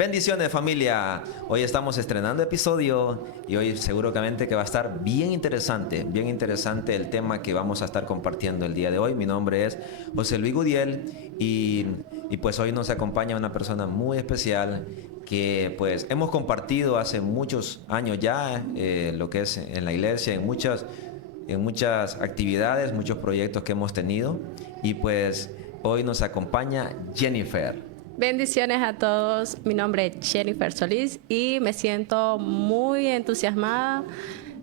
Bendiciones familia, hoy estamos estrenando episodio y hoy seguramente que va a estar bien interesante el tema que vamos a estar compartiendo el día de hoy. Mi nombre es José Luis Gudiel y pues hoy nos acompaña una persona muy especial que pues hemos compartido hace muchos años ya lo que es en la iglesia, en muchas actividades, muchos proyectos que hemos tenido y pues hoy nos acompaña Jennifer. Bendiciones a todos, mi nombre es Jennifer Solís y me siento muy entusiasmada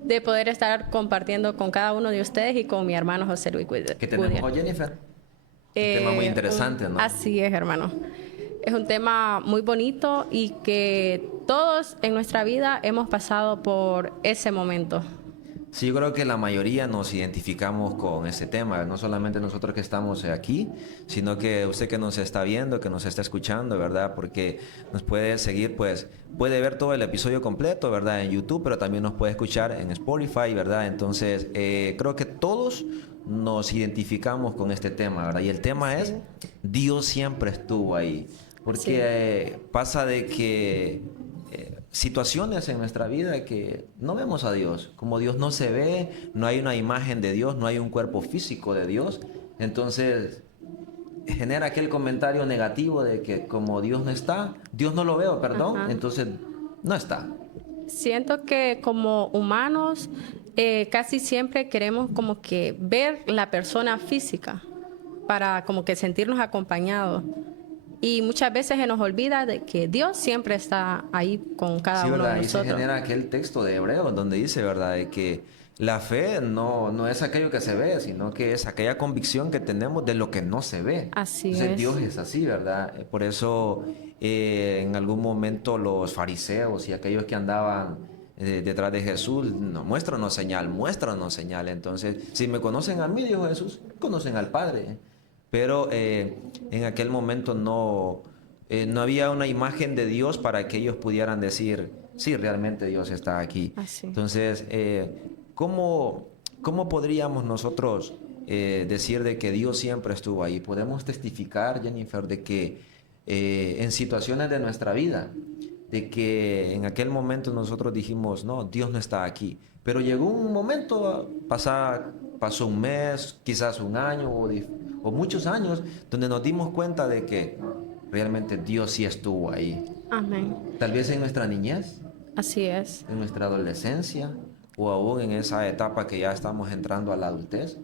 de poder estar compartiendo con cada uno de ustedes y con mi hermano José Luis Gudiel. ¿Qué tenemos hoy, Jennifer? Un tema muy interesante, ¿no? Así es, hermano. Es un tema muy bonito y que todos en nuestra vida hemos pasado por ese momento. Sí, yo creo que la mayoría nos identificamos con ese tema, no solamente nosotros que estamos aquí, sino que usted que nos está viendo, que nos está escuchando, ¿verdad? Porque nos puede seguir, pues puede ver todo el episodio completo, ¿verdad? En YouTube, pero también nos puede escuchar en Spotify, ¿verdad? Entonces, creo que todos nos identificamos con este tema, ¿verdad? Y el tema es, Dios siempre estuvo ahí, porque pasa de que situaciones en nuestra vida que no vemos a Dios, como Dios no se ve, no hay una imagen de Dios, no hay un cuerpo físico de Dios, entonces genera aquel comentario negativo de que como Dios no está, Dios no lo veo, perdón, Ajá. entonces no está. Siento que como humanos casi siempre queremos como que ver la persona física para como que sentirnos acompañados. Y muchas veces se nos olvida de que Dios siempre está ahí con cada Sí, uno de ¿verdad? Ahí se nosotros. genera aquel texto de Hebreos donde dice, ¿verdad? De que la fe no es aquello que se ve, sino que es aquella convicción que tenemos de lo que no se ve. Así Entonces es. Dios es así, ¿verdad? Por eso en algún momento los fariseos y aquellos que andaban detrás de Jesús, no, muéstranos señal. Entonces, si me conocen a mí, dijo Jesús, conocen al Padre. Pero en aquel momento no había una imagen de Dios para que ellos pudieran decir, sí, realmente Dios está aquí. Así. Entonces, ¿cómo podríamos nosotros decir de que Dios siempre estuvo ahí? Podemos testificar, Jennifer, de que en situaciones de nuestra vida, de que en aquel momento nosotros dijimos, no, Dios no está aquí. Pero llegó un momento, pasó un mes, quizás un año o muchos años, donde nos dimos cuenta de que realmente Dios sí estuvo ahí. Amén. Tal vez en nuestra niñez, Así es. en nuestra adolescencia o aún en esa etapa que ya estamos entrando a la adultez,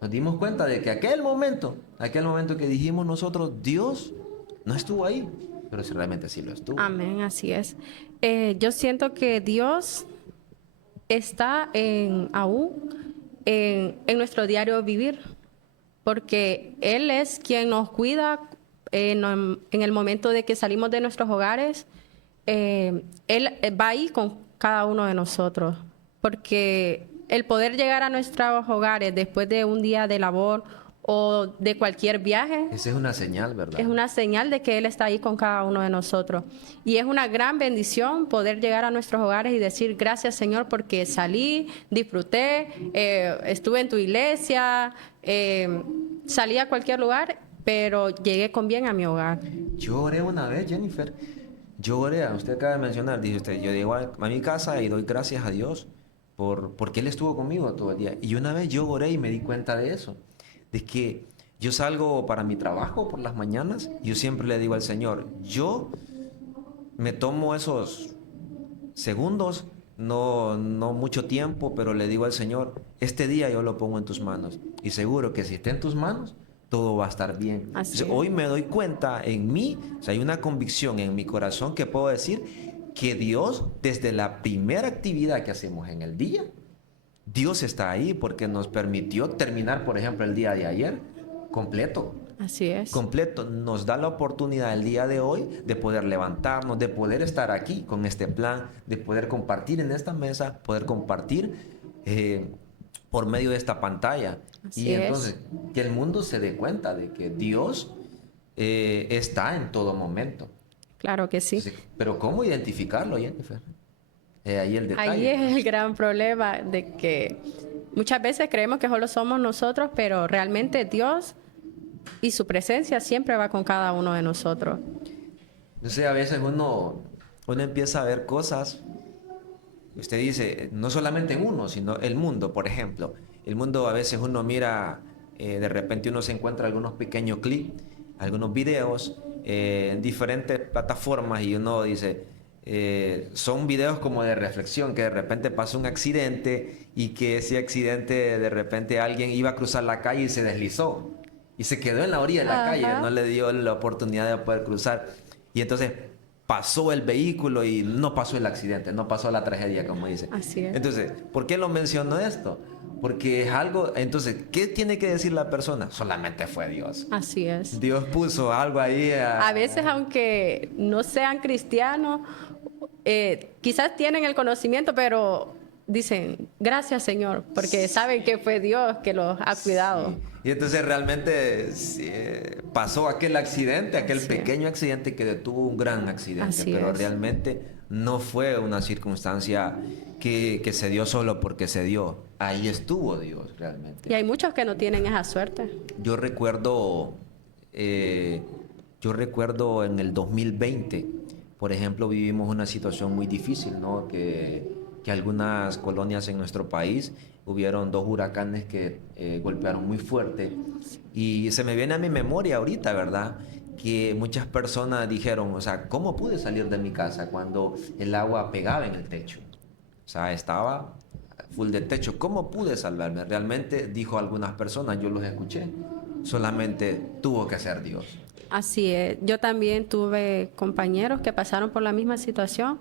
nos dimos cuenta de que aquel momento que dijimos nosotros, Dios no estuvo ahí, pero si realmente sí lo estuvo. Amén, así es. Yo siento que Dios está en nuestro diario vivir, porque Él es quien nos cuida en el momento de que salimos de nuestros hogares. Él va ahí con cada uno de nosotros, porque el poder llegar a nuestros hogares después de un día de labor o de cualquier viaje Esa es una señal, ¿verdad? es una señal de que Él está ahí con cada uno de nosotros. Y es una gran bendición poder llegar a nuestros hogares y decir gracias, Señor, porque salí, disfruté, estuve en tu iglesia, salí a cualquier lugar, pero llegué con bien a mi hogar. Yo oré una vez, Jennifer. Yo oré, usted acaba de mencionar, dice usted, yo llego a mi casa y doy gracias a Dios porque Él estuvo conmigo todo el día. Y una vez yo oré y me di cuenta de eso, de que yo salgo para mi trabajo por las mañanas y yo siempre le digo al Señor, yo me tomo esos segundos, no mucho tiempo, pero le digo al Señor, este día yo lo pongo en tus manos y seguro que si está en tus manos, todo va a estar bien. Así Entonces, es. hoy me doy cuenta en mí, o sea, hay una convicción en mi corazón que puedo decir que Dios, desde la primera actividad que hacemos en el día, Dios está ahí porque nos permitió terminar, por ejemplo, el día de ayer completo. Así es. Completo, nos da la oportunidad el día de hoy de poder levantarnos, de poder estar aquí con este plan, de poder compartir en esta mesa, poder compartir por medio de esta pantalla. Y Así es. entonces, que el mundo se dé cuenta de que Dios está en todo momento. Claro que sí. Entonces, pero ¿cómo identificarlo, Jennifer? Ahí el Ahí es detalle. el gran problema de que muchas veces creemos que solo somos nosotros, pero realmente Dios y su presencia siempre va con cada uno de nosotros. Entonces a veces uno empieza a ver cosas. Usted dice, no solamente en uno, sino el mundo, por ejemplo. El mundo a veces uno mira, de repente uno se encuentra algunos pequeños clips, algunos videos en diferentes plataformas y uno dice, son videos como de reflexión, que de repente pasó un accidente y que ese accidente de repente alguien iba a cruzar la calle y se deslizó y se quedó en la orilla de la calle, no le dio la oportunidad de poder cruzar. Y entonces pasó el vehículo y no pasó el accidente, no pasó la tragedia, como dice. Así es. Entonces, ¿por qué lo menciono esto? Porque es algo, entonces, ¿qué tiene que decir la persona? Solamente fue Dios. Así es. Dios puso algo ahí. A veces, aunque no sean cristianos, quizás tienen el conocimiento, pero dicen, gracias Señor, porque saben que fue Dios que los ha cuidado. Sí. Y entonces realmente sí, pasó aquel accidente, aquel Sí. pequeño accidente que detuvo un gran accidente, Así pero es. realmente no fue una circunstancia que se dio solo porque se dio. Ahí estuvo Dios realmente. Y hay muchos que no tienen esa suerte. Yo recuerdo, en el 2020, por ejemplo, vivimos una situación muy difícil, ¿no? Que algunas colonias en nuestro país hubieron 2 huracanes que golpearon muy fuerte. Y se me viene a mi memoria ahorita, ¿verdad? Que muchas personas dijeron, o sea, ¿cómo pude salir de mi casa cuando el agua pegaba en el techo? O sea, estaba full de techo. ¿Cómo pude salvarme? Realmente, dijo algunas personas, yo los escuché. Solamente tuvo que ser Dios. Así es. Yo también tuve compañeros que pasaron por la misma situación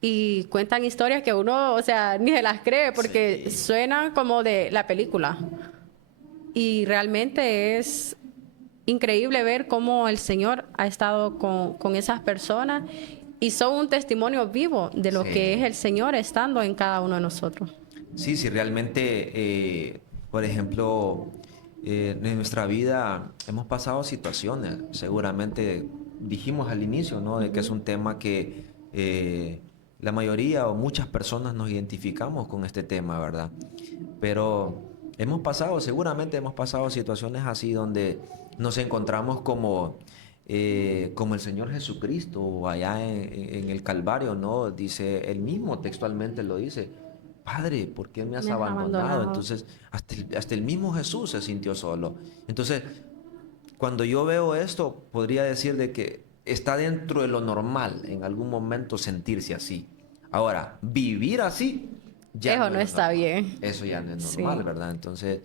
y cuentan historias que uno, o sea, ni se las cree porque Sí. suenan como de la película. Y realmente es increíble ver cómo el Señor ha estado con esas personas y son un testimonio vivo de lo Sí. que es el Señor estando en cada uno de nosotros. Sí, sí, realmente, por ejemplo, en nuestra vida hemos pasado situaciones. Seguramente dijimos al inicio, ¿no? De que es un tema que la mayoría o muchas personas nos identificamos con este tema, ¿verdad? Pero seguramente hemos pasado situaciones así donde nos encontramos como el Señor Jesucristo allá en el Calvario, ¿no? Dice, él mismo textualmente lo dice, Padre, ¿por qué me has Me has abandonado? abandonado. Entonces, hasta el mismo Jesús se sintió solo. Entonces, cuando yo veo esto, podría decir de que está dentro de lo normal en algún momento sentirse así. Ahora, vivir así ya Eso no no es está normal. bien. Eso ya no es Sí. normal, ¿verdad? Entonces,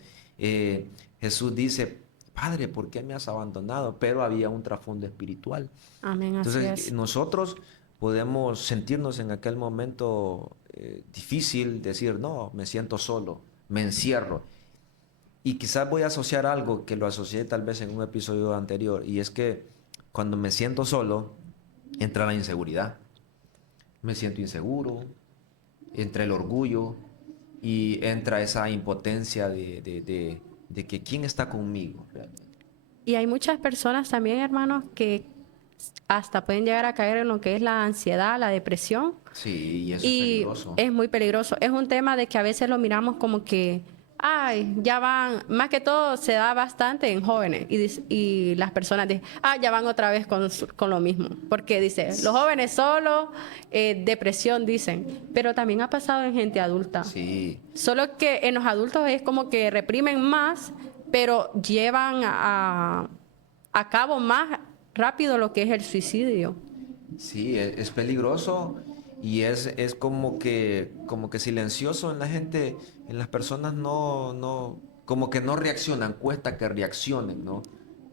Jesús dice, Padre, ¿por qué me has abandonado? Pero había un trasfondo espiritual. Amén, así Entonces, es. nosotros podemos sentirnos en aquel momento difícil, decir, no, me siento solo, me encierro. Y quizás voy a asociar algo que lo asocié tal vez en un episodio anterior, y es que cuando me siento solo, entra la inseguridad. Me siento inseguro, entra el orgullo y entra esa impotencia de que quién está conmigo realmente. Y hay muchas personas también, hermanos, que hasta pueden llegar a caer en lo que es la ansiedad, la depresión. Sí, y eso es Y peligroso. es muy peligroso. Es un tema de que a veces lo miramos como que, ay, ya van, más que todo se da bastante en jóvenes. Y las personas dicen, ya van otra vez con lo mismo. Porque dice, los jóvenes solo, depresión dicen. Pero también ha pasado en gente adulta. Sí, Solo que en los adultos es como que reprimen más, pero llevan a cabo más rápido lo que es el suicidio. sí, es peligroso y es como que silencioso en la gente, en las personas como que no reaccionan, cuesta que reaccionen, ¿no?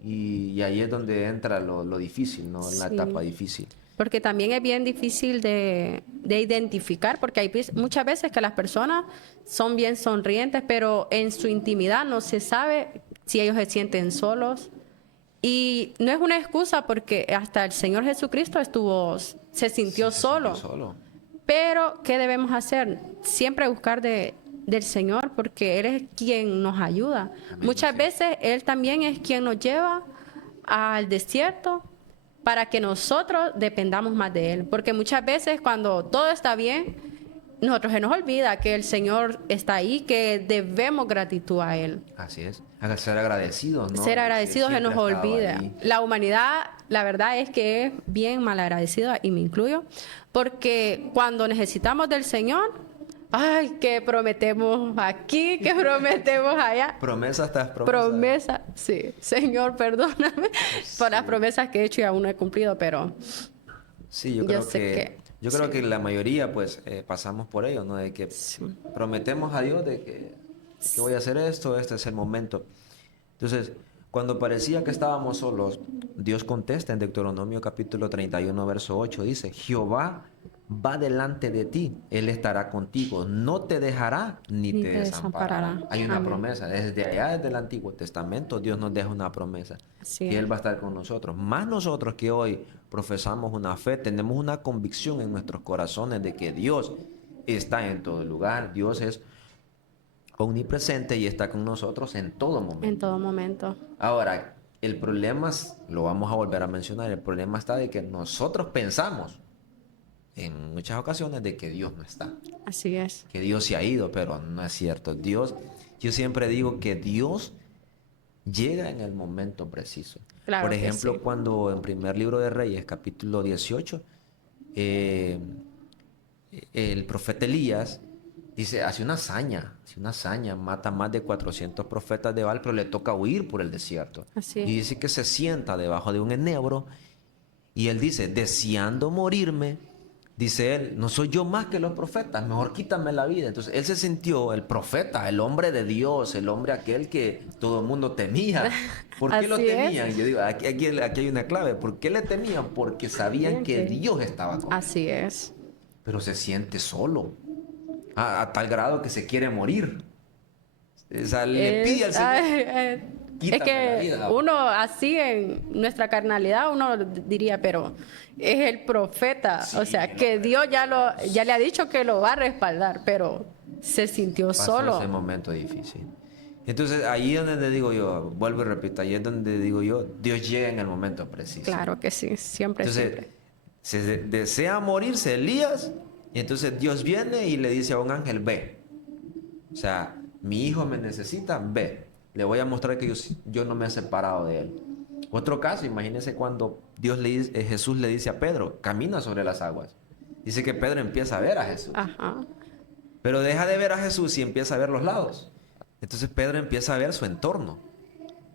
Y ahí es donde entra lo difícil, ¿no? En la etapa Sí. difícil. Porque también es bien difícil de identificar, porque hay muchas veces que las personas son bien sonrientes, pero en su intimidad no se sabe si ellos se sienten solos. Y no es una excusa porque hasta el Señor Jesucristo se sintió Sí, se solo. sintió solo. Pero, ¿qué debemos hacer? Siempre buscar del Señor, porque Él es quien nos ayuda. Amén, Muchas sí. veces Él también es quien nos lleva al desierto para que nosotros dependamos más de Él. Porque muchas veces cuando todo está bien, nosotros se nos olvida que el Señor está ahí, que debemos gratitud a Él. Así es. Ser agradecidos, ¿no? Ser De que agradecidos se siempre nos ha estado olvida. ahí. La humanidad la verdad es que es bien malagradecida, y me incluyo, porque cuando necesitamos del Señor, ay, que prometemos aquí, que prometemos allá. Promesas tras promesas. Promesa, sí. Señor, perdóname por las promesas que he hecho y aún no he cumplido, pero Sí, yo yo creo sé que, yo creo sí. que la mayoría pues pasamos por ello, ¿no? De que Sí. prometemos a Dios de que voy a hacer esto, este es el momento. Entonces, cuando parecía que estábamos solos, Dios contesta en Deuteronomio capítulo 31, verso 8, dice, Jehová va delante de ti, Él estará contigo, no te dejará ni Ni te te desamparará. desamparará. Hay una Amén. promesa, desde allá, desde el Antiguo Testamento, Dios nos deja una promesa, Así que es. Él va a estar con nosotros. Más nosotros que hoy profesamos una fe, tenemos una convicción en nuestros corazones de que Dios está en todo lugar, Dios es omnipresente y está con nosotros en todo En momento. todo momento. Ahora, el problema, lo vamos a volver a mencionar, el problema está de que nosotros pensamos en muchas ocasiones de que Dios no está, Así es. que Dios se ha ido, pero no es cierto. Dios, yo siempre digo que Dios llega en el momento preciso. Por Claro que sí. ejemplo, cuando en primer libro de Reyes, capítulo 18, eh, el profeta Elías dice, hace una hazaña, mata más de 400 profetas de Baal, pero le toca huir por el desierto. Así Y es. dice que se sienta debajo de un enebro y él dice, deseando morirme, dice él, no soy yo más que los profetas, mejor quítame la vida. Entonces él se sintió el profeta, el hombre de Dios, el hombre aquel que todo el mundo temía. ¿Por qué lo Así es. temían? Yo digo, aquí hay una clave. ¿Por qué le temían? Porque sabían que Siempre. Dios estaba con él. Así es. Pero se siente solo, a tal grado que se quiere morir. O sea, le pide al Señor, Es quítame la que vida. uno así en nuestra carnalidad uno diría, pero es el profeta, Sí, o sea, que Dios ya le ha dicho que lo va a respaldar, pero se sintió pasó solo. ese momento difícil. Entonces ahí es donde digo yo, vuelvo y repito, ahí es donde digo yo, Dios llega en el momento preciso. Claro que sí, siempre, Entonces, siempre. desea morirse Elías, y entonces Dios viene y le dice a un ángel, ve. O sea, mi hijo me necesita, ve. Le voy a mostrar que yo no me he separado de él. Otro caso, imagínense cuando Jesús le dice a Pedro, camina sobre las aguas. Dice que Pedro empieza a ver a Jesús. Ajá, Pero deja de ver a Jesús y empieza a ver los lados. Entonces Pedro empieza a ver su entorno.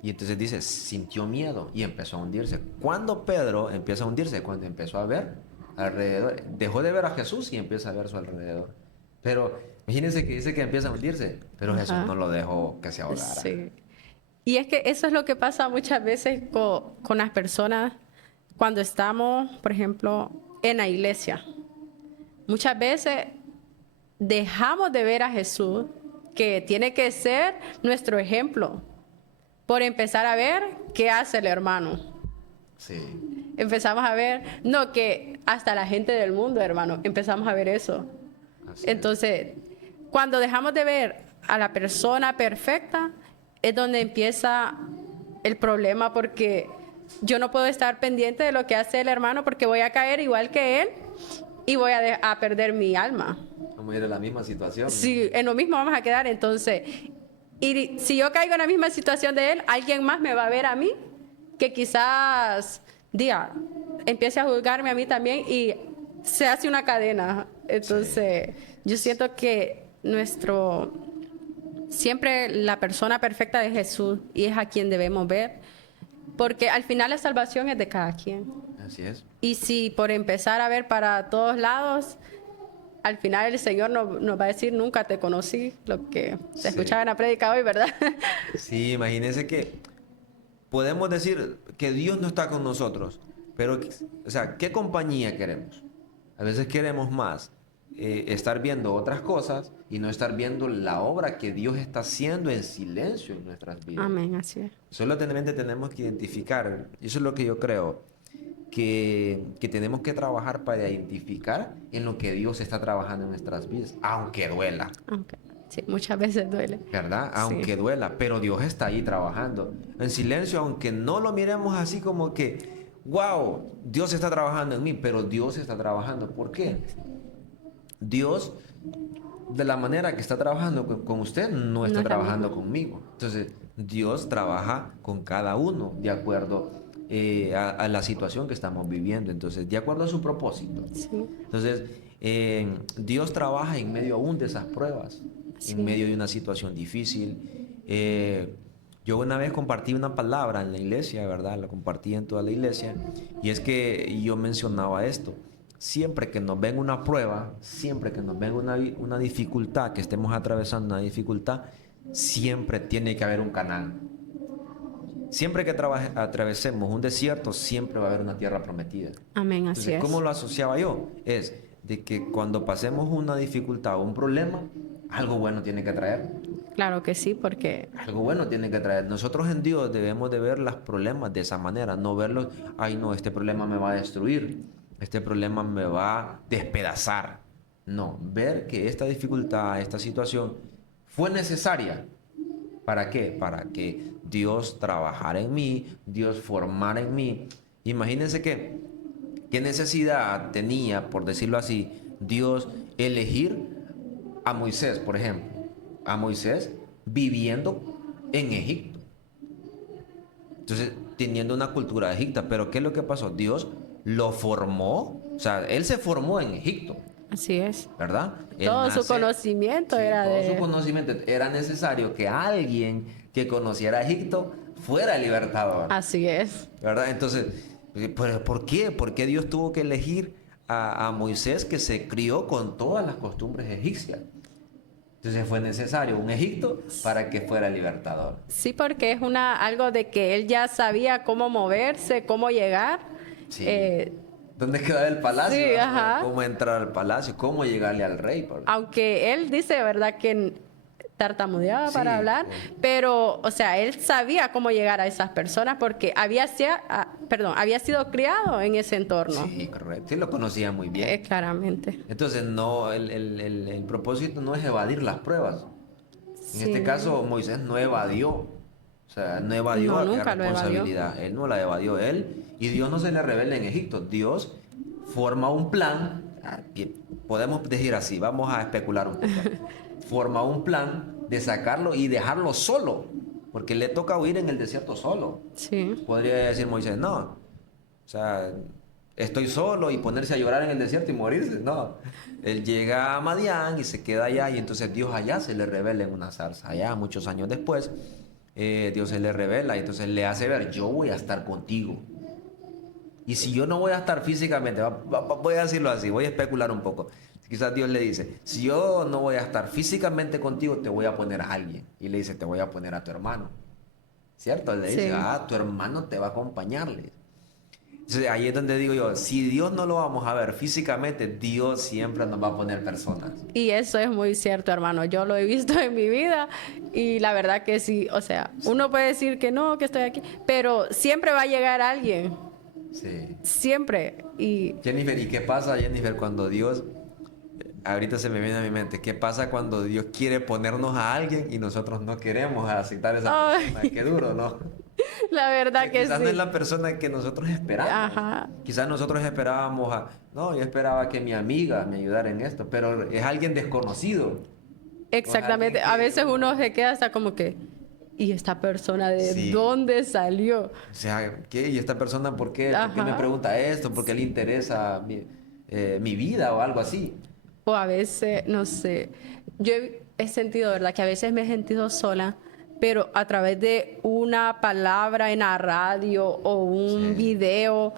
Y entonces dice, sintió miedo y empezó a hundirse. ¿Cuándo Pedro empieza a hundirse? Cuando empezó a ver alrededor. Dejó de ver a Jesús y empieza a ver su alrededor. Pero imagínense que dice que empieza a hundirse, pero Jesús ajá, no lo dejó que se ahogara. sí. Y es que eso es lo que pasa muchas veces con las personas cuando estamos, por ejemplo, en la iglesia. Muchas veces dejamos de ver a Jesús, que tiene que ser nuestro ejemplo, por empezar a ver qué hace el hermano. Sí. Empezamos a ver, no, que hasta la gente del mundo, hermano, empezamos a ver eso. Así es. Entonces, cuando dejamos de ver a la persona perfecta, es donde empieza el problema, porque yo no puedo estar pendiente de lo que hace el hermano porque voy a caer igual que él y voy a perder mi alma. Vamos a ir a la misma situación. Si en lo mismo vamos a quedar, entonces, y si yo caigo en la misma situación de él, alguien más me va a ver a mí, que quizás diga, empiece a juzgarme a mí también y se hace una cadena. Entonces, yo siento que siempre la persona perfecta es Jesús y es a quien debemos ver, porque al final la salvación es de cada quien. Así es. Y si por empezar a ver para todos lados, al final el Señor nos va a decir, nunca te conocí, lo que se Sí. escuchaba en la prédica hoy, ¿verdad? Sí, imagínense que podemos decir que Dios no está con nosotros, pero, o sea, ¿qué compañía queremos? A veces queremos más estar viendo otras cosas y no estar viendo la obra que Dios está haciendo en silencio en nuestras vidas. Amén, así es. Solamente tenemos que identificar, y eso es lo que yo creo, que tenemos que trabajar para identificar en lo que Dios está trabajando en nuestras vidas, aunque duela. Aunque, sí, muchas veces duele. ¿Verdad? Sí. Aunque duela, pero Dios está ahí trabajando. En silencio, aunque no lo miremos así como que, wow, Dios está trabajando en mí, pero Dios está trabajando. ¿Por qué? Dios, de la manera que está trabajando con usted, no está No es la trabajando misma. conmigo. Entonces, Dios trabaja con cada uno de acuerdo a la situación que estamos viviendo. Entonces, de acuerdo a su propósito. Sí, Entonces, Dios trabaja en medio aún de esas pruebas, sí. en medio de una situación difícil. Yo una vez compartí una palabra en la iglesia, ¿verdad? La compartí en toda la iglesia, y es que yo mencionaba esto. Siempre que nos ven una prueba, siempre que nos ven una dificultad, que estemos atravesando una dificultad, siempre tiene que haber un canal. Siempre que atravesemos un desierto, siempre va a haber una tierra prometida. Amén, así Entonces, es. ¿cómo lo asociaba yo? Es de que cuando pasemos una dificultad o un problema, algo bueno tiene que traer. Claro que sí, porque Algo bueno tiene que traer. Nosotros en Dios debemos de ver los problemas de esa manera, no verlos, ay no, este problema me va a destruir, este problema me va a despedazar. No, ver que esta dificultad, esta situación fue necesaria. ¿Para qué? Para que Dios trabajara en mí, Dios formara en mí. Imagínense qué necesidad tenía, por decirlo así, Dios elegir a Moisés, por ejemplo. A Moisés viviendo en Egipto. Entonces, teniendo una cultura de Egipto. Pero ¿qué es lo que pasó? Dios lo formó. O sea, él se formó en Egipto, así es. ¿verdad? Él Todo su nace, conocimiento sí, era todo su de... conocimiento. Era necesario que alguien que conociera Egipto fuera el libertador, Así es. ¿verdad? Entonces, ¿por qué? ¿Por qué Dios tuvo que elegir a Moisés, que se crió con todas las costumbres egipcias? Entonces fue necesario un Egipto para que fuera el libertador. Sí, porque es algo de que él ya sabía cómo moverse, cómo llegar. Sí. Eh, ¿Dónde queda el palacio? sí, ajá. ¿Cómo entrar al palacio? ¿Cómo llegarle al rey? Aunque él dice, ¿verdad?, que tartamudeaba Sí, para hablar, pero, o sea, él sabía cómo llegar a esas personas porque había sido criado en ese entorno. Sí, correcto. Sí, lo conocía muy bien. Claramente. Entonces, no, el propósito no es evadir las pruebas. En Sí. este caso, Moisés no evadió. O sea, no evadió No, aquella nunca lo evadió. responsabilidad. Él no la evadió él. Y Dios no se le revela en Egipto. Dios forma un plan. Podemos decir así, vamos a especular un poco. Forma un plan de sacarlo y dejarlo solo. Porque le toca huir en el desierto solo. Sí. Podría decir Moisés, no. O sea, estoy solo y ponerse a llorar en el desierto y morirse. No. Él llega a Madián y se queda allá, y entonces Dios allá se le revela en una zarza. Allá, muchos años después, Dios se le revela y entonces le hace ver, yo voy a estar contigo. Y si yo no voy a estar físicamente, voy a decirlo así, voy a especular un poco. Quizás Dios le dice, si yo no voy a estar físicamente contigo, te voy a poner a alguien. Y le dice, te voy a poner a tu hermano. ¿Cierto? Él le dice, tu hermano te va a acompañarle. Entonces ahí es donde digo yo, si Dios no lo vamos a ver físicamente, Dios siempre nos va a poner personas. Y eso es muy cierto, hermano. Yo lo he visto en mi vida y la verdad que sí. O sea, uno puede decir que no, que estoy aquí, pero siempre va a llegar alguien. Sí. Siempre. Y Jennifer, ¿y qué pasa, Jennifer, cuando Dios, ahorita se me viene a mi mente, qué pasa cuando Dios quiere ponernos a alguien y nosotros no queremos aceptar a esa persona? Qué duro, ¿no? la verdad que Quizás sí. no es la persona que nosotros esperábamos. Ajá. Quizás nosotros esperábamos no, yo esperaba que mi amiga me ayudara en esto, pero es alguien desconocido. Exactamente. A veces uno se queda hasta como que, ¿y esta persona de dónde salió? O sea, ¿qué? ¿Y esta persona por qué? ¿Por qué me pregunta esto? ¿Por qué le interesa mi vida o algo así? O a veces, no sé, yo he sentido, ¿verdad? Que a veces me he sentido sola, pero a través de una palabra en la radio o un video,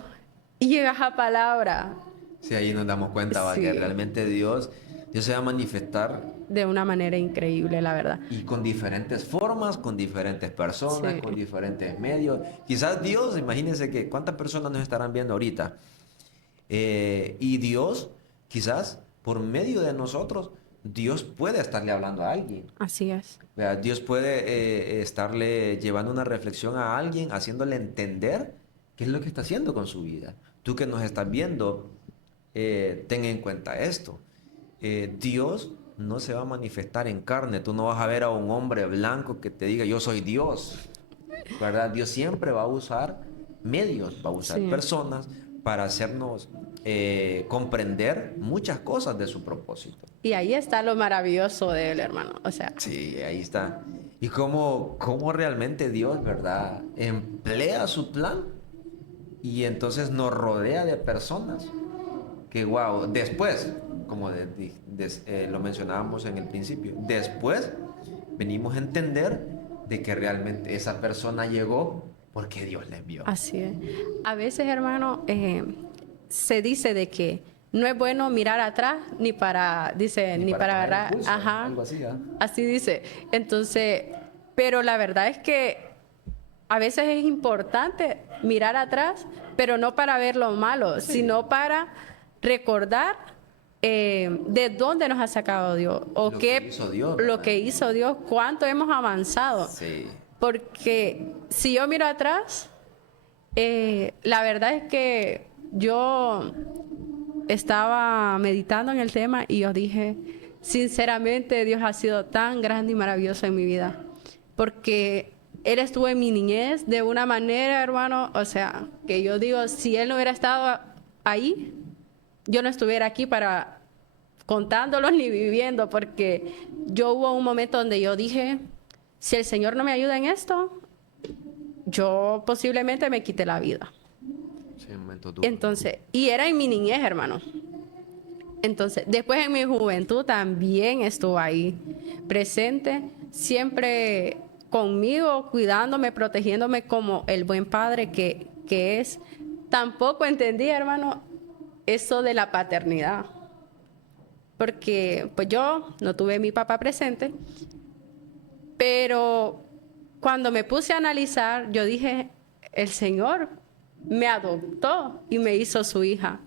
y llega esa palabra. Sí, ahí nos damos cuenta que realmente Dios se va a manifestar de una manera increíble, la verdad. Y con diferentes formas, con diferentes personas, con diferentes medios. Quizás Dios, imagínense que cuántas personas nos estarán viendo ahorita. Y Dios, quizás por medio de nosotros, Dios puede estarle hablando a alguien. Así es. Dios puede estarle llevando una reflexión a alguien, haciéndole entender qué es lo que está haciendo con su vida. Tú que nos estás viendo, ten en cuenta esto. Dios no se va a manifestar en carne. Tú no vas a ver a un hombre blanco que te diga, yo soy Dios, ¿verdad? Dios siempre va a usar medios, va a usar personas para hacernos comprender muchas cosas de su propósito. Y ahí está lo maravilloso de él, hermano. O sea. Sí, ahí está. Y cómo realmente Dios, ¿verdad?, emplea su plan Y entonces nos rodea de personas que, wow, después, como lo mencionábamos en el principio, después venimos a entender de que realmente esa persona llegó porque Dios la envió. Así es. A veces, hermano, se dice de que no es bueno mirar atrás ni para, dice, ni para coger agarrar. impulso, Ajá. algo así, ¿ah? Así dice. Entonces, pero la verdad es que a veces es importante mirar atrás, pero no para ver lo malo, sino para recordar de dónde nos ha sacado Dios o Lo qué que hizo Dios, lo ¿verdad? que hizo Dios, cuánto hemos avanzado. Sí. Porque si yo miro atrás, la verdad es que yo estaba meditando en el tema y yo dije, sinceramente Dios ha sido tan grande y maravilloso en mi vida, porque Él estuvo en mi niñez de una manera, hermano, o sea, que yo digo, si Él no hubiera estado ahí, yo no estuviera aquí para contándolos ni viviendo, porque yo hubo un momento donde yo dije, si el Señor no me ayuda en esto, yo posiblemente me quite la vida. Sí, un momento duro. Entonces, y era en mi niñez, hermano. Entonces, después en mi juventud también estuvo ahí, presente, siempre conmigo, cuidándome, protegiéndome como el buen padre que es. Tampoco entendí, hermano, eso de la paternidad, porque pues yo no tuve a mi papá presente, pero cuando me puse a analizar, yo dije, el Señor me adoptó y me hizo su hija.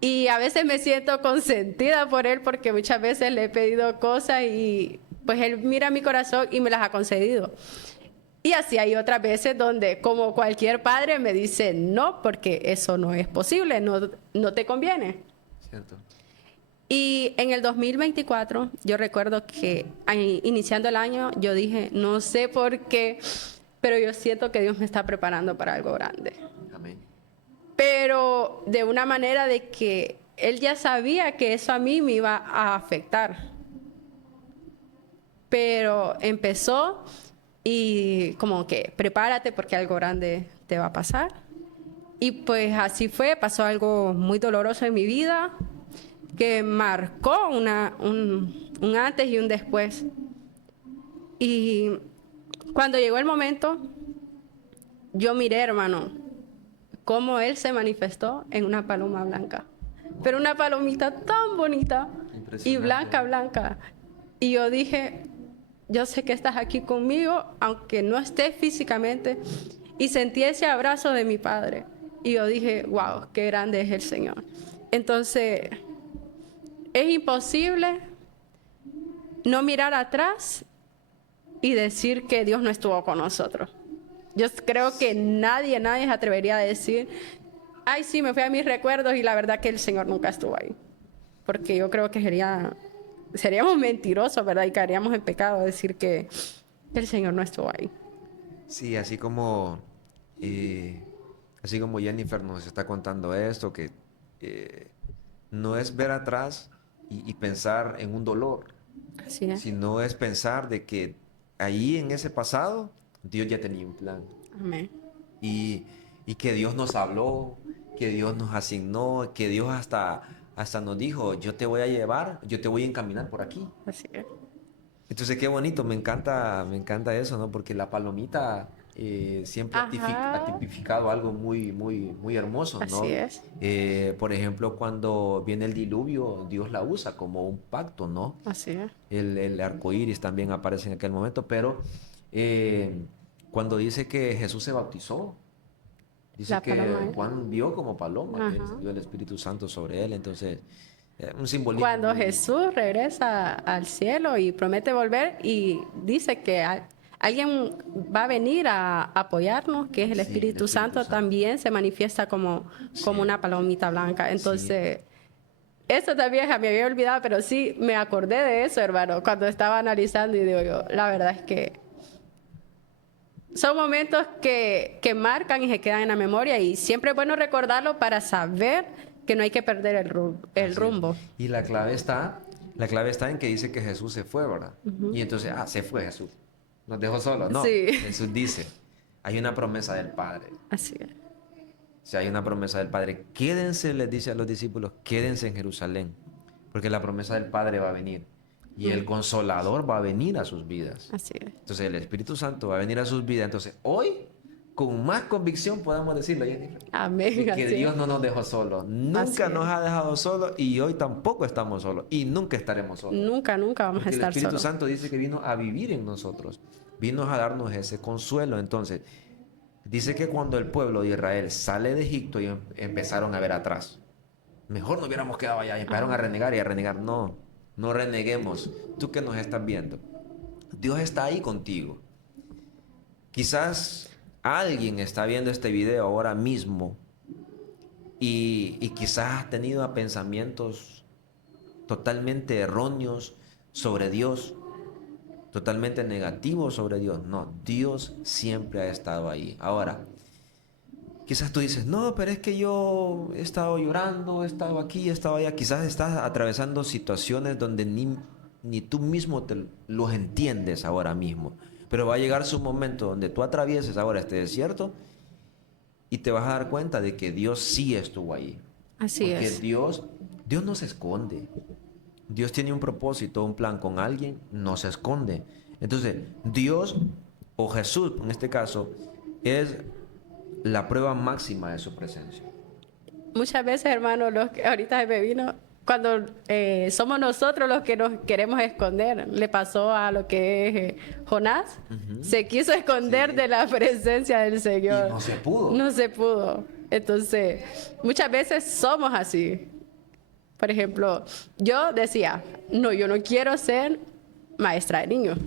Y a veces me siento consentida por Él porque muchas veces le he pedido cosas y pues Él mira mi corazón y me las ha concedido. Y así hay otras veces donde, como cualquier padre, me dice no, porque eso no es posible, no te conviene. Cierto. Y en el 2024, yo recuerdo que iniciando el año, yo dije, no sé por qué, pero yo siento que Dios me está preparando para algo grande. Amén. Pero de una manera de que Él ya sabía que eso a mí me iba a afectar. Pero empezó y como que prepárate porque algo grande te va a pasar. Y pues así fue, pasó algo muy doloroso en mi vida que marcó un antes y un después. Y cuando llegó el momento, yo miré, hermano, cómo Él se manifestó en una paloma blanca. Pero una palomita tan bonita y blanca, blanca. Y yo dije, yo sé que estás aquí conmigo, aunque no estés físicamente. Y sentí ese abrazo de mi padre. Y yo dije, wow, qué grande es el Señor. Entonces, es imposible no mirar atrás y decir que Dios no estuvo con nosotros. Yo creo que nadie se atrevería a decir, ay, sí, me fui a mis recuerdos y la verdad que el Señor nunca estuvo ahí. Porque yo creo que seríamos mentirosos, ¿verdad? Y caeríamos en pecado decir que el Señor no estuvo ahí. Sí, así como Jennifer nos está contando esto, que no es ver atrás y pensar en un dolor, Así es. sino es pensar de que ahí en ese pasado Dios ya tenía un plan Amén. y, y que Dios nos habló, que Dios nos asignó, que Dios hasta nos dijo, yo te voy a llevar, yo te voy a encaminar por aquí. Así es. Entonces, qué bonito, me encanta eso, ¿no? Porque la palomita siempre ha Ajá. tipificado algo muy, muy, muy hermoso, Así ¿no? es. Por ejemplo, cuando viene el diluvio, Dios la usa como un pacto, ¿no? Así es. El arco iris también aparece en aquel momento, pero cuando dice que Jesús se bautizó, dice La que paloma, ¿eh? Juan vio como paloma, que Ajá. salió el Espíritu Santo sobre él, entonces, un simbolismo. Cuando Jesús regresa al cielo y promete volver y dice que alguien va a venir a apoyarnos, que es el Sí, el Espíritu Espíritu Santo, Santo. también se manifiesta como una palomita blanca. Entonces, eso también me había olvidado, pero sí me acordé de eso, hermano, cuando estaba analizando y digo yo, la verdad es que son momentos que marcan y se quedan en la memoria y siempre es bueno recordarlo para saber que no hay que perder el Así es. rumbo. Y la clave está en que dice que Jesús se fue, ¿verdad? Y entonces, se fue Jesús. Nos dejó solos. No, Sí. Jesús dice, hay una promesa del Padre. Así es. Si hay una promesa del Padre, quédense, les dice a los discípulos, quédense en Jerusalén, porque la promesa del Padre va a venir y el Consolador va a venir a sus vidas. Así es. Entonces el Espíritu Santo va a venir a sus vidas. Entonces hoy, con más convicción podemos decirlo, Jennifer, Amén. de que Así Dios es. no nos dejó solos, Así nunca es. nos ha dejado solos y hoy tampoco estamos solos y nunca estaremos solos. Nunca, nunca vamos a Porque el estar Espíritu solos. Santo dice que vino a vivir en nosotros, vino a darnos ese consuelo. Entonces, dice que cuando el pueblo de Israel sale de Egipto y empezaron a ver atrás, mejor no hubiéramos quedado allá y empezaron a renegar y a renegar. No, no reneguemos. Tú que nos estás viendo, Dios está ahí contigo. Quizás alguien está viendo este video ahora mismo y quizás ha tenido pensamientos totalmente erróneos sobre Dios, totalmente negativos sobre Dios. No, Dios siempre ha estado ahí. Ahora, quizás tú dices, no, pero es que yo he estado llorando, he estado aquí, he estado allá. Quizás estás atravesando situaciones donde ni tú mismo los entiendes ahora mismo. Pero va a llegar su momento donde tú atravieses ahora este desierto y te vas a dar cuenta de que Dios sí estuvo ahí. Así Porque es. Dios no se esconde. Dios tiene un propósito, un plan con alguien, no se esconde. Entonces, Dios o Jesús, en este caso, es la prueba máxima de su presencia. Muchas veces, hermano, los que ahorita me vino, cuando somos nosotros los que nos queremos esconder. Le pasó a lo que es Jonás. Se quiso esconder Sí. de la presencia del Señor. Y no se pudo. No se pudo. Entonces, muchas veces somos así. Por ejemplo, yo decía, no, yo no quiero ser maestra de niños.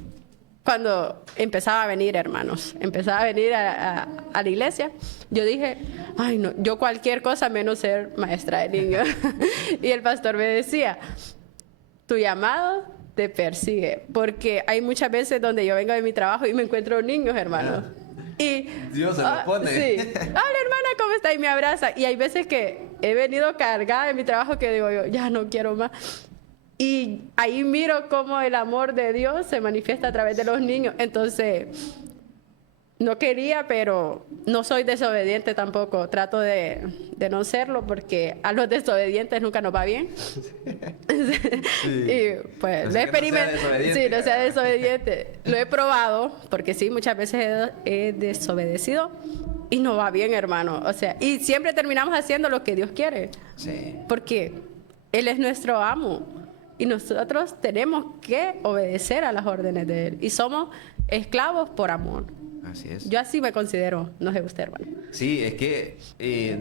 Cuando empezaba a venir, hermanos, empezaba a venir a la iglesia, yo dije, ay, no, yo cualquier cosa menos ser maestra de niños. Y el pastor me decía, tu llamado te persigue, porque hay muchas veces donde yo vengo de mi trabajo y me encuentro niños, hermanos. Y Dios se lo pone. Sí. Hola, hermana, ¿cómo está? Y me abraza. Y hay veces que he venido cargada en mi trabajo que digo yo, ya no quiero más. Y ahí miro cómo el amor de Dios se manifiesta a través de los niños. Entonces, no quería, pero no soy desobediente tampoco. Trato de no serlo porque a los desobedientes nunca nos va bien. Y pues No lo sea he que no sea experimentado. desobediente. Sí, no sea desobediente. Lo he probado porque sí, muchas veces he desobedecido y no va bien, hermano. O sea, y siempre terminamos haciendo lo que Dios quiere. Sí. Porque Él es nuestro amo y nosotros tenemos que obedecer a las órdenes de Él. Y somos esclavos por amor. Así es. Yo así me considero, no sé usted, hermano. Sí, es que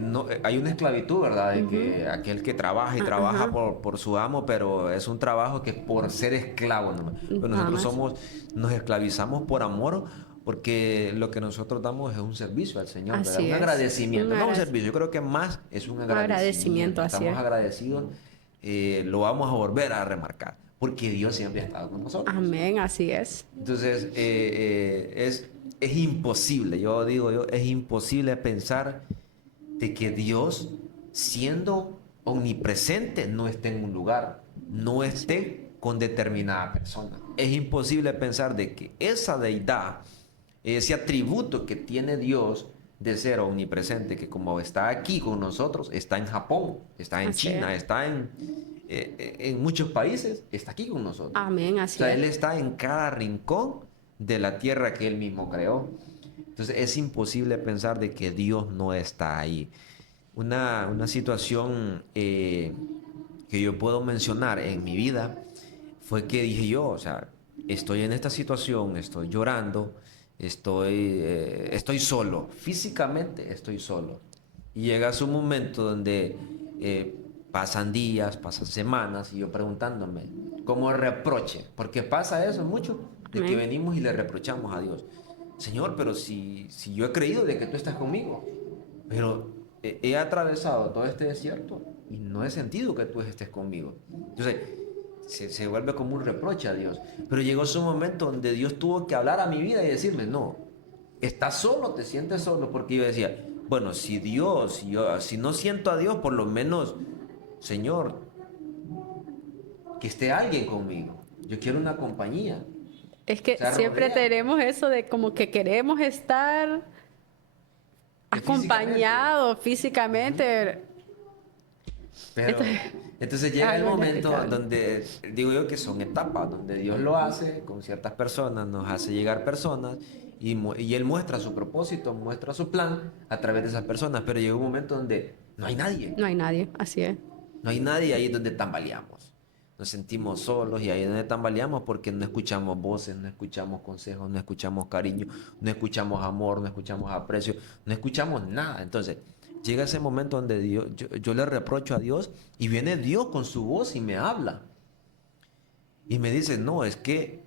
no, hay una esclavitud, ¿verdad? De que aquel que trabaja y trabaja por su amo, pero es un trabajo que es por ser esclavo nomás. Pero Nada nosotros más. nos esclavizamos por amor, porque lo que nosotros damos es un servicio al Señor, ¿verdad? Así Un es. agradecimiento, Un no un agrade- servicio. Yo creo que más es un agradecimiento, así Estamos es. agradecidos, lo vamos a volver a remarcar, porque Dios siempre ha estado con nosotros. Amén, así es. Entonces, es imposible, yo digo yo, es imposible pensar de que Dios, siendo omnipresente, no esté en un lugar, no esté con determinada persona. Es imposible pensar de que esa deidad, ese atributo que tiene Dios de ser omnipresente, que como está aquí con nosotros, está en Japón, está en Así China, es. está en muchos países, está aquí con nosotros. Amén, O así sea, Él es. está en cada rincón de la tierra que Él mismo creó. Entonces es imposible pensar de que Dios no está ahí. Una situación que yo puedo mencionar en mi vida fue que dije yo, o sea, estoy en esta situación, estoy llorando, estoy solo, físicamente estoy solo. Y llega su momento donde pasan días, pasan semanas y yo preguntándome, como reproche, porque pasa eso mucho, de que Amén. venimos y le reprochamos a Dios. Señor, pero si yo he creído de que tú estás conmigo, pero he atravesado todo este desierto y no he sentido que tú estés conmigo. Entonces, se vuelve como un reproche a Dios. Pero llegó su momento donde Dios tuvo que hablar a mi vida y decirme, no, estás solo, te sientes solo, porque yo decía, bueno, si no siento a Dios, por lo menos, Señor, que esté alguien conmigo. Yo quiero una compañía. Es que O sea, siempre rodea. tenemos eso de como que queremos estar acompañado físicamente. Pero entonces llega el algo momento inexplicable. donde, digo yo que son etapas, donde Dios lo hace con ciertas personas, nos hace llegar personas y Él muestra su propósito, muestra su plan a través de esas personas, pero llega un momento donde no hay nadie, No hay nadie, así es. no hay nadie, ahí es donde tambaleamos. Nos sentimos solos y ahí es donde tambaleamos porque no escuchamos voces, no escuchamos consejos, no escuchamos cariño, no escuchamos amor, no escuchamos aprecio, no escuchamos nada. Entonces, llega ese momento donde Dios, yo le reprocho a Dios y viene Dios con su voz y me habla. Y me dice, no, es que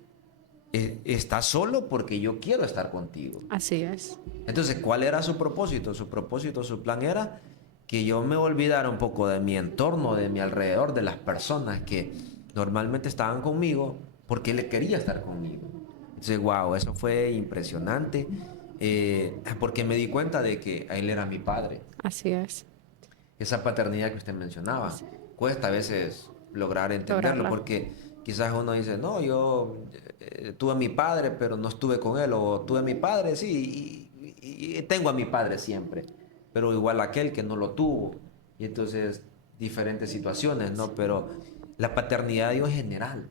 estás solo porque yo quiero estar contigo. Así es. Entonces, ¿cuál era su propósito? Su propósito, su plan era que yo me olvidara un poco de mi entorno, de mi alrededor, de las personas que normalmente estaban conmigo, porque él quería estar conmigo. Entonces, wow, eso fue impresionante, porque me di cuenta de que él era mi padre. Así es. Esa paternidad que usted mencionaba, cuesta a veces lograr entenderlo, Lograrla. porque quizás uno dice, no, yo tuve a mi padre, pero no estuve con él, o tuve a mi padre, sí, y tengo a mi padre siempre, pero igual aquel que no lo tuvo, y entonces diferentes situaciones, ¿no? Pero la paternidad de Dios es general,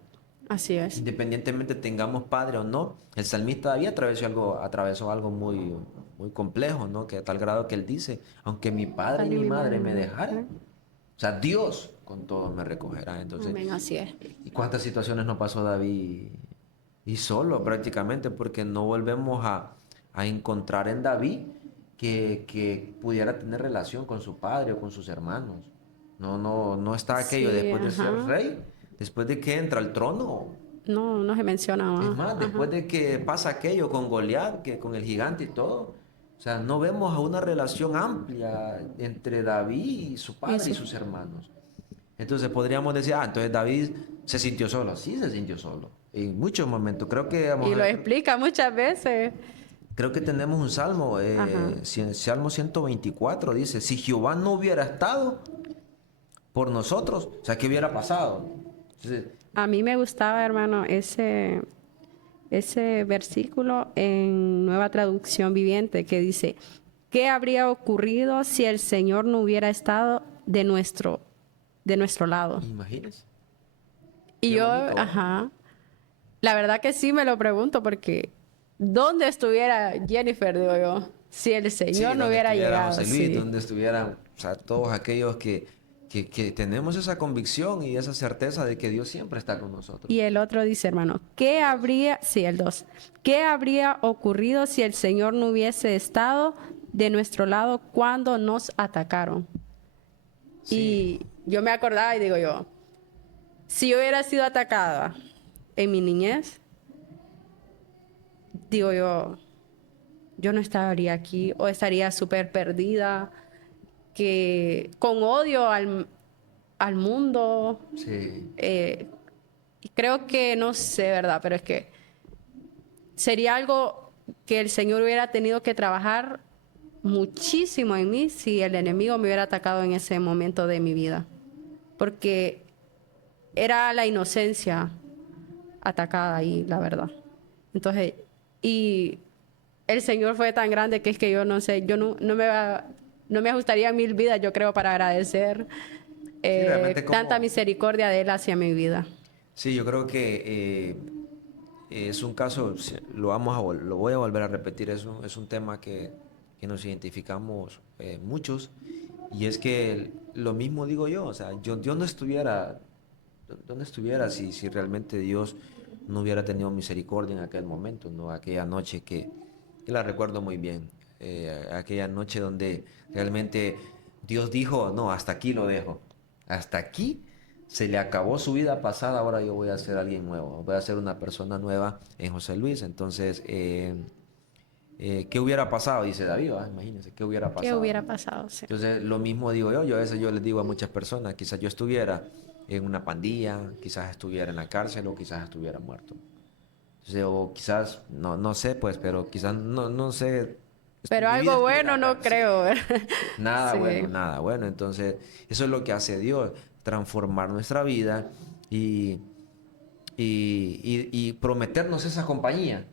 Así es. independientemente tengamos padre o no. El salmista David atravesó algo muy, muy complejo, ¿no? Que a tal grado que él dice, aunque mi padre y Padre y mi mi madre madre me me dejaran, dejarán. o sea, Dios con todo me recogerá. Entonces, Amén, así es. ¿y cuántas situaciones no pasó David? Y solo prácticamente, porque no volvemos a encontrar en David que pudiera tener relación con su padre o con sus hermanos. No está aquello Sí, después de ser ajá. rey, después de que entra al trono. No, no se menciona Es más. más, Ajá. después de que pasa aquello con Goliat, que con el gigante y todo, o sea, no vemos a una relación amplia entre David y su Y padre y eso. sus hermanos. Entonces podríamos decir, entonces David se sintió solo. Sí, se sintió solo. En muchos momentos. Y lo explica muchas veces. Creo que tenemos un salmo, Ajá. Salmo 124, dice, si Jehová no hubiera estado por nosotros, o sea, ¿qué hubiera pasado? Entonces, A mí me gustaba, hermano, ese versículo en Nueva Traducción Viviente que dice, ¿qué habría ocurrido si el Señor no hubiera estado de nuestro lado? imagínense, Y qué yo, bonito, ¿va? ajá, la verdad que sí me lo pregunto porque ¿dónde estuviera Jennifer, digo yo, si el Sí, Señor no donde hubiera estuviera llegado? José Luis, Sí. donde estuvieran, o sea, todos aquellos que tenemos esa convicción y esa certeza de que Dios siempre está con nosotros. Y el otro dice, hermano, ¿qué habría, sí, el 2, ¿qué habría ocurrido si el Señor no hubiese estado de nuestro lado cuando nos atacaron? Sí, Y yo me acordaba y digo yo, si yo hubiera sido atacada en mi niñez, digo yo no estaría aquí o estaría súper perdida, que con odio al mundo. sí, Y creo que, no sé, ¿verdad? Pero es que sería algo que el Señor hubiera tenido que trabajar muchísimo en mí si el enemigo me hubiera atacado en ese momento de mi vida. Porque era la inocencia atacada ahí, la verdad. Entonces, y el Señor fue tan grande que es que yo no sé, yo no me ajustaría 1000 vidas, yo creo, para agradecer sí, realmente tanta como, misericordia de Él hacia mi vida. sí, yo creo que es un caso, lo voy a volver a repetir, es un tema que nos identificamos muchos, y es que lo mismo digo yo, o sea, yo no estuviera, ¿dónde estuviera si realmente Dios no hubiera tenido misericordia en aquel momento, ¿no? Aquella noche que la recuerdo muy bien, aquella noche donde realmente Dios dijo, no, hasta aquí lo dejo, hasta aquí se le acabó su vida pasada, ahora yo voy a ser alguien nuevo, voy a ser una persona nueva en José Luis. Entonces, ¿qué hubiera pasado? Dice David, ¿va? Imagínense, ¿qué hubiera ¿Qué pasado? hubiera pasado? Sí. Entonces, lo mismo digo yo a veces yo les digo a muchas personas, quizás yo estuviera en una pandilla, quizás estuviera en la cárcel o quizás estuviera muerto. Entonces, o quizás, no sé, pues, pero quizás, no sé, Pero mi vida algo estuviera bueno no acá, sí. creo, ¿verdad? Nada Sí. bueno, nada bueno. Entonces, eso es lo que hace Dios, transformar nuestra vida y, y prometernos esa compañía.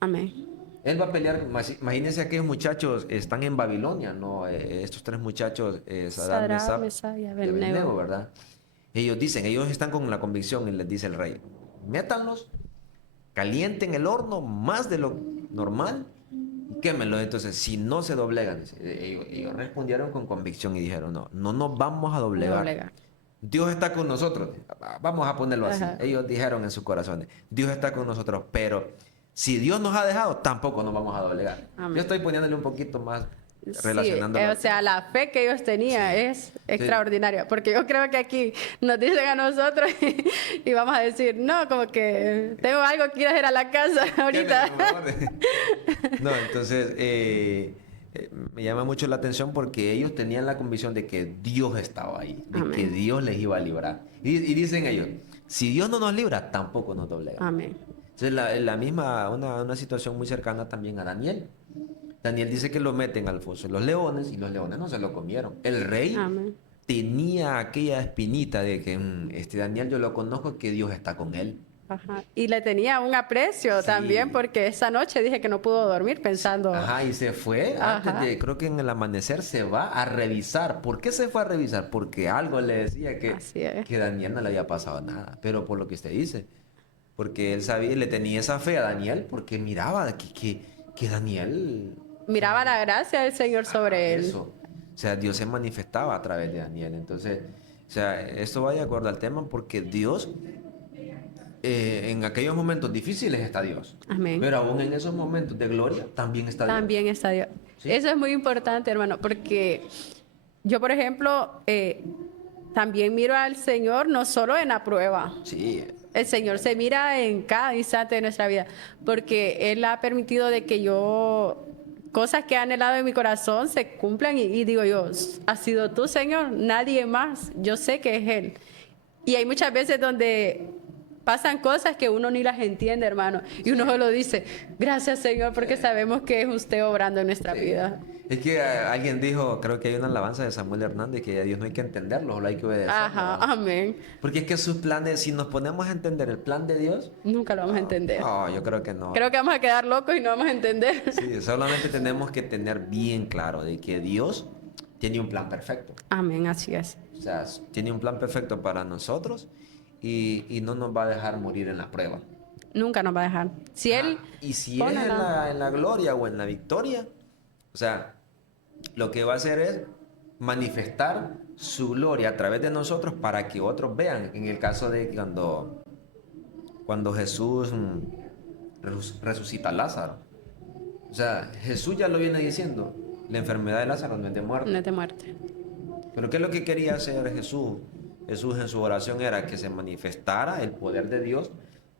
Amén. Él va a pelear, imagínense aquellos muchachos están en Babilonia, ¿no? Estos tres muchachos, Sadrach, Sadrach, Mesach Mesach y y Abednego, Abednego. ¿verdad? Ellos dicen, ellos están con la convicción y les dice el rey, métanlos, calienten el horno más de lo normal y quémenlos. Entonces, si no se doblegan, dice, ellos respondieron con convicción y dijeron, no, no nos vamos a No doblegar. doblega. Dios está con nosotros. Vamos a ponerlo así. Ajá. Ellos dijeron en sus corazones, Dios está con nosotros, pero si Dios nos ha dejado, tampoco nos vamos a doblegar. Yo Amén. estoy poniéndole un poquito más Sí, relacionándolo. o sea, la fe que ellos tenían Sí. es Sí. extraordinaria, porque yo creo que aquí nos dicen a nosotros y vamos a decir, no, como que tengo algo que ir a hacer a la casa ahorita. Por favor. No, entonces me llama mucho la atención porque ellos tenían la convicción de que Dios estaba ahí, de que Amén. Dios les iba a librar. Y dicen ellos, si Dios no nos libra, tampoco nos doblegamos. Amén. Entonces, la misma, una situación muy cercana también a Daniel. Daniel dice que lo meten al foso de los leones y los leones no se lo comieron. El rey Amén. tenía aquella espinita de que este Daniel yo lo conozco, que Dios está con él. Ajá. Y le tenía un aprecio Sí. también porque esa noche dije que no pudo dormir pensando, Ajá, y se fue antes Ajá. de, creo que en el amanecer se va a revisar. ¿Por qué se fue a revisar? Porque algo le decía así es. que Daniel no le había pasado nada. Pero por lo que usted dice, porque él sabía, le tenía esa fe a Daniel, porque miraba que Daniel... Miraba la gracia del Señor sobre él. Eso. O sea, Dios se manifestaba a través de Daniel. Entonces, o sea, esto va de acuerdo al tema porque Dios, en aquellos momentos difíciles está Dios. Amén. Pero aún en esos momentos de gloria también está Dios. También está Dios. Sí. Eso es muy importante, hermano, porque yo, por ejemplo, también miro al Señor no solo en la prueba. Sí, El Señor se mira en cada instante de nuestra vida, porque Él ha permitido de que yo, cosas que han anhelado en mi corazón se cumplan y digo yo, has sido tú, Señor, nadie más, yo sé que es Él. Y hay muchas veces donde pasan cosas que uno ni las entiende, hermano, y uno solo dice, gracias, Señor, porque sabemos que es usted obrando en nuestra vida. es que alguien dijo, creo que hay una alabanza de Samuel Hernández, que a Dios no hay que entenderlo, solo hay que obedecerlo. Ajá, amén. Porque es que sus planes, si nos ponemos a entender el plan de Dios, Nunca lo vamos a entender. no, yo creo que no. Creo que vamos a quedar locos y no vamos a entender. Sí, solamente tenemos que tener bien claro de que Dios tiene un plan perfecto. Amén, así es. O sea, tiene un plan perfecto para nosotros y no nos va a dejar morir en la prueba. Nunca nos va a dejar. Si Él Y si pone es en la- en la gloria o en la victoria, o sea, lo que va a hacer es manifestar su gloria a través de nosotros para que otros vean. En el caso de cuando Jesús resucita a Lázaro. O sea, Jesús ya lo viene diciendo, la enfermedad de Lázaro no es de muerte. no es de muerte. Pero ¿qué es lo que quería hacer Jesús? Jesús en su oración era que se manifestara el poder de Dios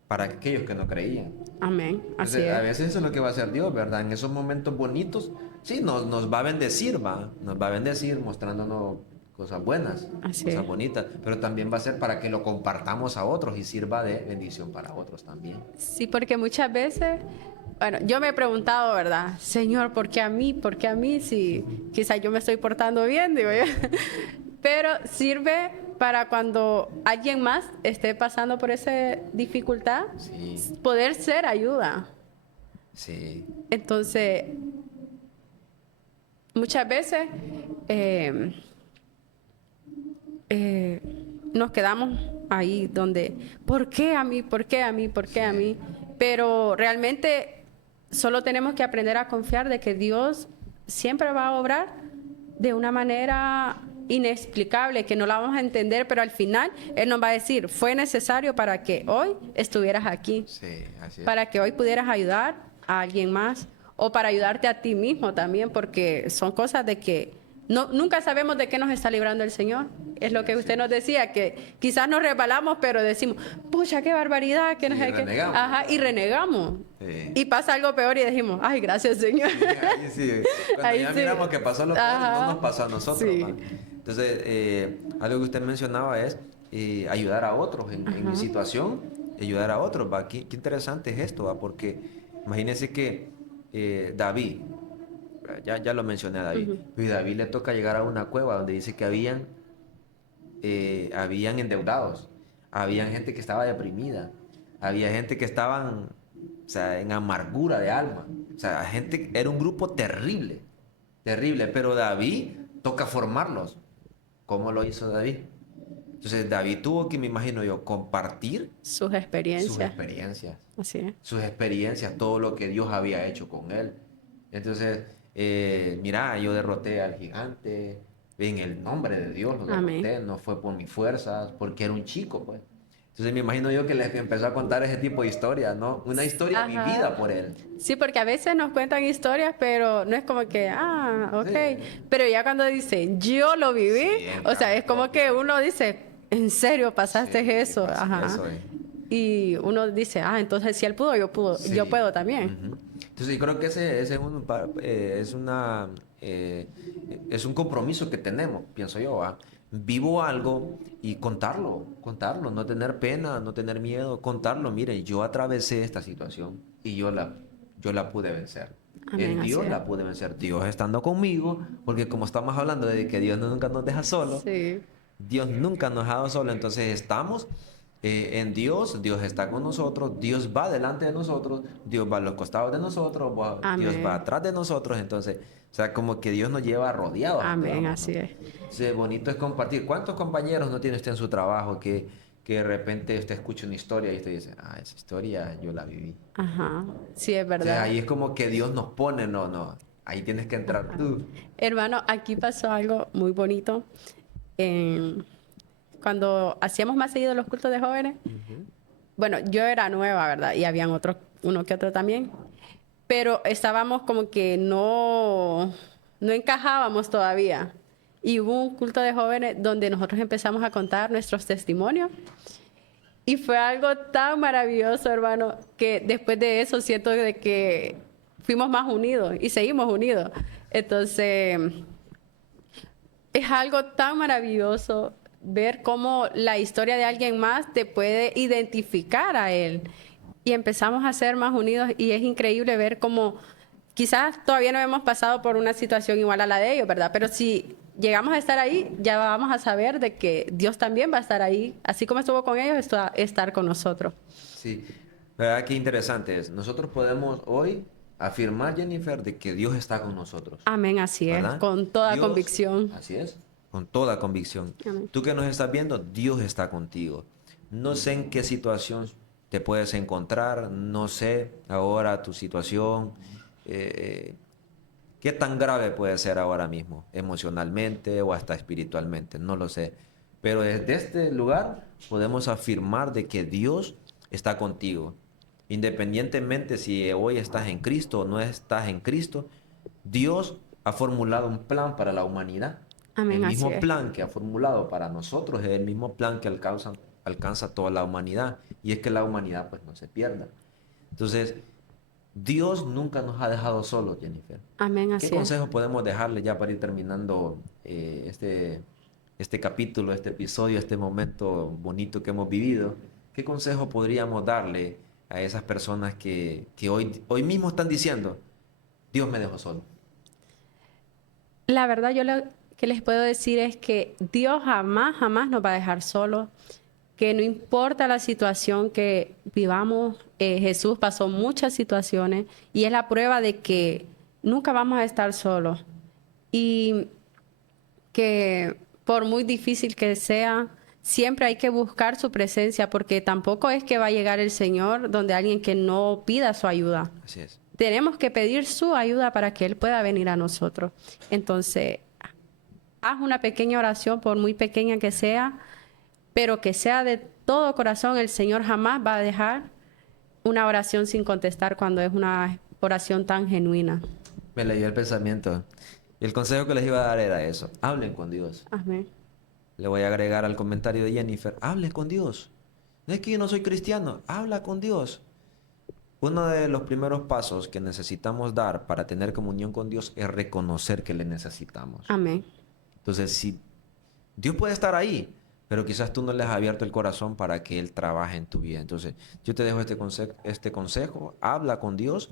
para aquellos que no creían. Amén, así Entonces, a es. veces eso es lo que va a hacer Dios, ¿verdad? En esos momentos bonitos, sí, nos va a bendecir, ¿va? Nos va a bendecir mostrándonos cosas buenas, Así cosas es. bonitas, pero también va a ser para que lo compartamos a otros y sirva de bendición para otros también. Sí, porque muchas veces, bueno, yo me he preguntado, ¿verdad? Señor, ¿por qué a mí? ¿Por qué a mí? Si quizás yo me estoy portando bien, digo yo. Pero sirve para cuando alguien más esté pasando por esa dificultad, Sí, poder ser ayuda. sí, Entonces, muchas veces nos quedamos ahí donde, ¿por qué a mí? ¿Por qué a mí? ¿Por qué a mí? Pero realmente solo tenemos que aprender a confiar de que Dios siempre va a obrar de una manera inexplicable, que no la vamos a entender, pero al final Él nos va a decir, fue necesario para que hoy estuvieras aquí, sí, así es. para que hoy pudieras ayudar a alguien más o para ayudarte a ti mismo también, porque son cosas de que nunca sabemos de qué nos está librando el Señor. Es lo que usted nos decía, que quizás nos resbalamos, pero decimos, pucha, qué barbaridad, que no Y sé qué. renegamos. Ajá, y renegamos. Sí. Y pasa algo peor y decimos, ay, gracias, Señor. Ahí sí. Cuando Ahí ya sí. miramos que pasó lo peor, Ajá. no nos pasó a nosotros. Sí. ¿va? Entonces, algo que usted mencionaba es ayudar a otros en mi situación, ayudar a otros. ¿Va? Qué interesante es esto, ¿va? Porque imagínense que David, ya lo mencioné a David, y David le toca llegar a una cueva donde dice que habían endeudados, habían gente que estaba deprimida, había gente que estaban, o sea, en amargura de alma. O sea, era un grupo terrible, terrible, pero David toca formarlos. ¿Cómo lo hizo David? Entonces David tuvo que, me imagino yo, compartir Sus sus experiencias. experiencias, Así es. todo lo que Dios había hecho con él. Entonces, mira, yo derroté al gigante, en el nombre de Dios lo Amén. derroté, no fue por mis fuerzas, porque era un chico, pues. Entonces me imagino yo que les empezó a contar ese tipo de historias, ¿no? Una historia Ajá. vivida por él. Sí, porque a veces nos cuentan historias, pero no es como que, ok. Sí, Pero ya cuando dicen, yo lo viví, sí, en o sea, carne es como que propia. uno dice, ¿en serio pasaste Sí, eso? pasé Ajá. eso, Y uno dice, entonces si él pudo, yo Sí. puedo también. Ujú. Entonces yo creo que ese es un compromiso que tenemos, pienso yo, ¿va? Vivo algo y contarlo, no tener pena, no tener miedo, contarlo. Mire, yo atravesé esta situación y yo la pude vencer. Amén, En así Dios es. la pude vencer. Dios estando conmigo, porque como estamos hablando de que Dios nunca nos deja solo, Sí. Dios nunca nos ha dejado solo, entonces estamos en Dios, Dios está con nosotros, Dios va delante de nosotros, Dios va a los costados de nosotros, Dios va Amén. atrás de nosotros, entonces, o sea, como que Dios nos lleva rodeados a Amén, todos, así ¿no? es. Entonces, bonito es compartir. ¿Cuántos compañeros no tiene usted en su trabajo que de repente usted escucha una historia y usted dice, esa historia yo la viví? Ajá. Sí, es Entonces, verdad. ahí es como que Dios nos pone, no, ahí tienes que entrar Ajá. tú. Hermano, aquí pasó algo muy bonito. En- Cuando hacíamos más seguido los cultos de jóvenes, Ujú. bueno, yo era nueva, ¿verdad? Y habían otros, uno que otro también. Pero estábamos como que no encajábamos todavía. Y hubo un culto de jóvenes donde nosotros empezamos a contar nuestros testimonios. Y fue algo tan maravilloso, hermano, que después de eso siento de que fuimos más unidos y seguimos unidos. Entonces, es algo tan maravilloso ver cómo la historia de alguien más te puede identificar a él. Y empezamos a ser más unidos y es increíble ver cómo quizás todavía no hemos pasado por una situación igual a la de ellos, ¿verdad? Pero si llegamos a estar ahí, ya vamos a saber de que Dios también va a estar ahí, así como estuvo con ellos, estar con nosotros. Sí, ¿verdad? Qué interesante es. Nosotros podemos hoy afirmar, Jennifer, de que Dios está con nosotros, Amén, así es, ¿verdad? con toda Dios, convicción. así es, con toda convicción. Amén. Tú que nos estás viendo, Dios está contigo. No sé en qué situación te puedes encontrar, no sé ahora tu situación, eh, qué tan grave puede ser ahora mismo, emocionalmente o hasta espiritualmente, no lo sé. Pero desde este lugar podemos afirmar de que Dios está contigo. Independientemente si hoy estás en Cristo o no estás en Cristo, Dios ha formulado un plan para la humanidad. El Amén, así mismo es. plan que ha formulado para nosotros es el mismo plan que alcanza toda la humanidad. Y es que la humanidad pues no se pierda. Entonces, Dios nunca nos ha dejado solos, Jennifer. Amén, ¿Qué así es. consejo podemos dejarle ya para ir terminando este capítulo, este episodio, este momento bonito que hemos vivido? ¿Qué consejo podríamos darle a esas personas que hoy mismo están diciendo, Dios me dejó solo? La verdad, yo lo que les puedo decir es que Dios jamás, jamás nos va a dejar solos, que no importa la situación que vivamos, Jesús pasó muchas situaciones y es la prueba de que nunca vamos a estar solos y que por muy difícil que sea, siempre hay que buscar su presencia porque tampoco es que va a llegar el Señor donde alguien que no pida su ayuda. Así es. Tenemos que pedir su ayuda para que Él pueda venir a nosotros. Entonces, haz una pequeña oración, por muy pequeña que sea, pero que sea de todo corazón. El Señor jamás va a dejar una oración sin contestar cuando es una oración tan genuina. Me leyó el pensamiento. Y el consejo que les iba a dar era eso. Hablen con Dios. Amén. Le voy a agregar al comentario de Jennifer. Hablen con Dios. No es que yo no soy cristiano. Habla con Dios. Uno de los primeros pasos que necesitamos dar para tener comunión con Dios es reconocer que le necesitamos. Amén. Entonces, si Dios puede estar ahí, pero quizás tú no le has abierto el corazón para que Él trabaje en tu vida. Entonces, yo te dejo este consejo, habla con Dios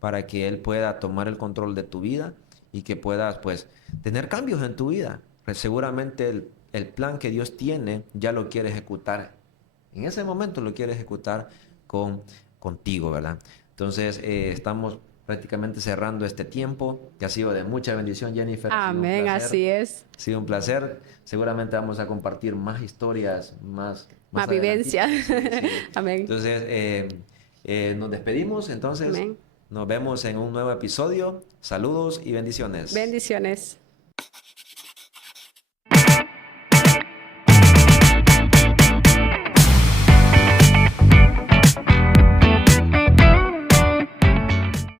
para que Él pueda tomar el control de tu vida y que puedas, pues, tener cambios en tu vida. Pues, seguramente el plan que Dios tiene ya lo quiere ejecutar. En ese momento lo quiere ejecutar contigo, ¿verdad? Entonces, estamos prácticamente cerrando este tiempo, que ha sido de mucha bendición, Jennifer. Ha sido un Amén, placer. así es. Ha sido un placer. Seguramente vamos a compartir más historias, más Vivencia. adelantito. Sí, sí. Amén. Entonces, nos despedimos. Entonces, Amén. nos vemos en un nuevo episodio. Saludos y bendiciones. Bendiciones.